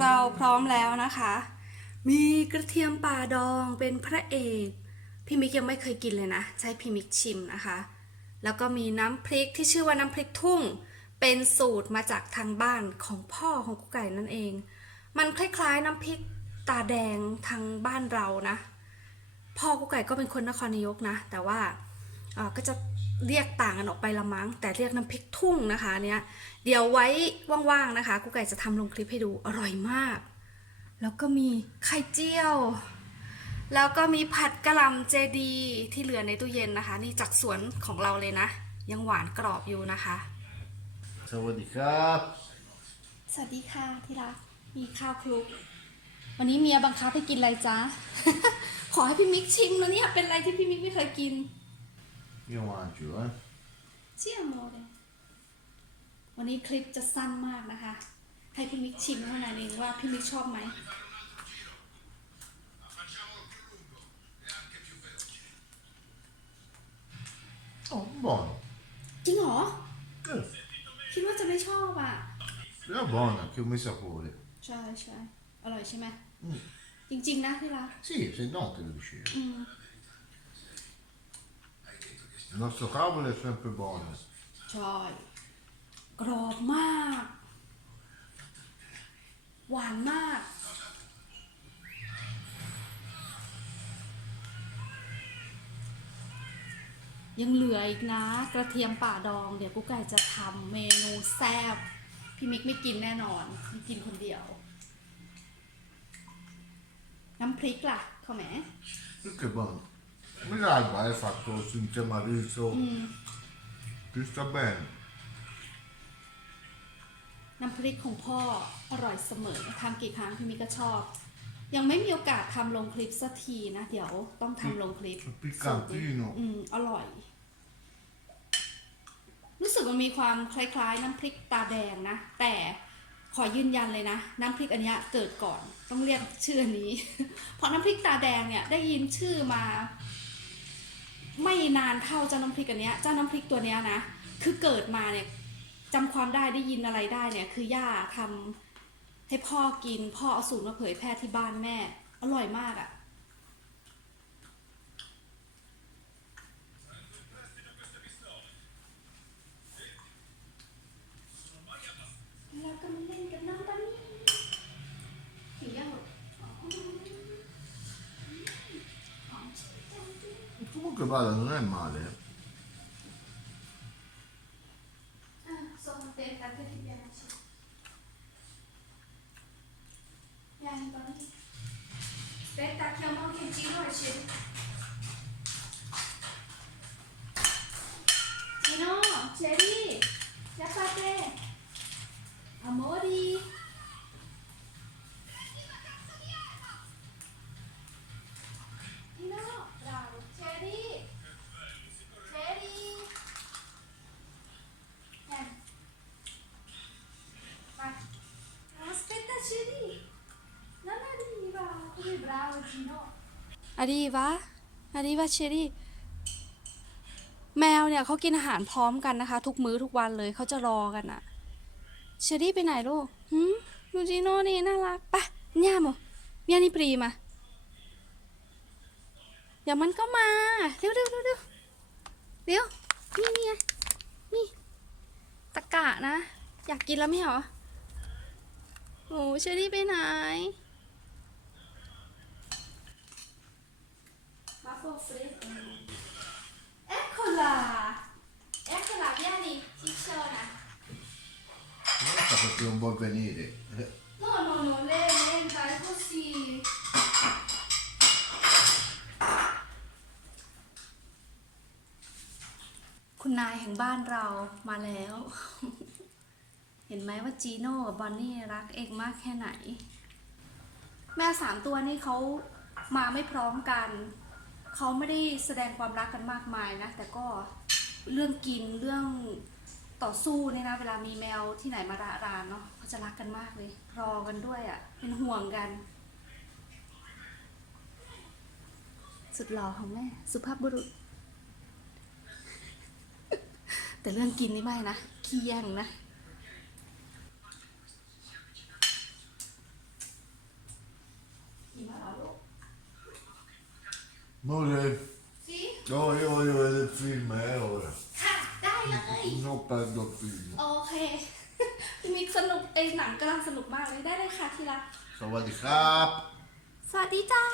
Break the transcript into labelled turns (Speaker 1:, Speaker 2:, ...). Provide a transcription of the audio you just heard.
Speaker 1: เราพร้อมแล้วนะคะ มีกระเทียมป่าดองเป็นพระเอกพี่มิกยังไม่เคยกินเลยนะใช้พี่มิกชิมนะคะ แล้วก็มีน้ำพริกที่ชื่อว่าน้ำพริกทุ่ง เป็นสูตรมาจากทางบ้านของพ่อของกุ๊กไก่นั่นเอง มันคล้ายๆน้ำพริกตาแดงทางบ้านเรานะ พ่อกุ๊กไก่ก็เป็นคนนครนายกนะ แต่ว่าก็จะ เรียกต่างกันออกไปละมั้ง แต่เรียกน้ำพริกทุ่งนะคะเนี้ยเดี๋ยวไว้ว่างๆนะคะกุ๊กไก่จะทำลงคลิปให้ดูอร่อยมาก แล้วก็มีไข่เจียว แล้วก็มีผัดกะหล่ำเจดีที่เหลือในตู้เย็นนะคะ นี่จากสวนของเราเลยนะ ยังหวานกรอบอยู่นะคะ
Speaker 2: สวัสดีครับ
Speaker 1: สวัสดีค่ะที่รักมีข้าวคลุก วันนี้เมียบังคับให้กินอะไรจ๊ะ ขอให้พี่มิกชิมแล้วเนี่ยเป็นอะไรที่พี่มิกไม่เคยกิน
Speaker 2: Io mangio, eh.
Speaker 1: เชี่ยโมเลยวันนี้คลิปจะสั้นมากนะคะ ให้พี่มิกชิมเท่านั้นเองว่าพี่มิกชอบไหม
Speaker 2: Oh, buono.
Speaker 1: จริงเหรอ
Speaker 2: Eh,
Speaker 1: คิดว่าจะไม่ชอบอะ
Speaker 2: Però buona, che un sapore.
Speaker 1: ใช่ใช่อร่อยใช่ไหม
Speaker 2: อืม
Speaker 1: จริง ๆ นะที่รัก
Speaker 2: Sì, se no te lo dicevo.
Speaker 1: อืม
Speaker 2: Il nostro cavolo è sempre buono.
Speaker 1: ใช่กรอบมาก หวานมาก ยังเหลืออีกนะ กระเทียมป่าดอง เดี๋ยวกุ๊กไก่จะทำเมนูแซ่บพี่มิกไม่กินแน่นอนไม่กินคนเดียว น้ำพริกล่ะข้าวแหม
Speaker 2: Che buono. Come l'alba hai fatto insieme al riso?
Speaker 1: อืม
Speaker 2: Ci sta bene.
Speaker 1: น้ำพริกของพ่ออร่อยเสมอทำกี่ครั้งพี่มิกก็ชอบ ยังไม่มีโอกาสทำลงคลิปสักทีนะ เดี๋ยวต้องทำลงคลิป
Speaker 2: ปิกานติโน่
Speaker 1: อืมอร่อย รู้สึกมันมีความคล้ายๆ น้ำพริกตาแดงนะ แต่ขอยืนยันเลยนะ น้ำพริกอันเนี้ยเกิดก่อน ต้องเรียกชื่ออันนี้ เพราะน้ำพริกตาแดงเนี่ยได้ยินชื่อมา ไม่นานเท่าเจ้าน้ำพริกอันเนี้ยเจ้าน้ำพริกตัวเนี้ยนะ คือเกิดมาเนี่ยจำความได้ได้ยินอะไรได้เนี่ย คือย่าทำให้พ่อกินพ่อเอาสูตรมาเผยแพร่ที่บ้านแม่ อร่อยมากอะ่ะ
Speaker 2: Guarda, non è male.
Speaker 1: Come bravo, Gino. Arriva? Arriva, Ceri. แมวเนี่ยเขากินอาหารพร้อมกันนะคะ ทุกมื้อทุกวันเลยเขาจะรอกันอะเชอรี่ไปไหนลูกหืมดูจีโน่นี่น่ารักปะเนี่ยโมเมียนี่ปรีมาเดี๋ยวมันก็มา เร็วเร็วเร็วเร็วเร็วนี่นี่ไงนี่ตะกะนะ อยากกินแล้วไม่เหรอโอ้เชอรี่ไปไหน มาโฟเฟร Eccola! Eccola, vieni, cicciona.
Speaker 2: Guarda perché non vuoi venire. Eh,
Speaker 1: No, no, no, lei lenta, è così. คุณนายแห่งบ้านเรามาแล้ว เห็นไหมว่าจีโน่กับบอนนี่รักเอกมากแค่ไหน แม่สามตัวนี่เขามาไม่พร้อมกัน เขาไม่ได้แสดงความรักกันมากมายนะ แต่ก็เรื่องกินเรื่องต่อสู้เนี่ยนะ เวลามีแมวที่ไหนมาระรานเนาะเขาจะรักกันมากเลย รอกันด้วยอะ่ะ เป็นห่วงกัน สุดหล่อของแม่ สุภาพบุรุษ แต่เรื่องกินนี่ไม่นะขี้แย่งนะ
Speaker 2: Moglie,
Speaker 1: สิ
Speaker 2: ja, io voglio vedere il film eh, ora.
Speaker 1: ค่ะ ได้เลย
Speaker 2: Non perdo il film.
Speaker 1: โอเค พี่มิกสนุกไอยหนังกำลังสนุกมากเลยได้เลยค่ะที่รัก
Speaker 2: Sawadee krap.
Speaker 1: สวัสดีจ้า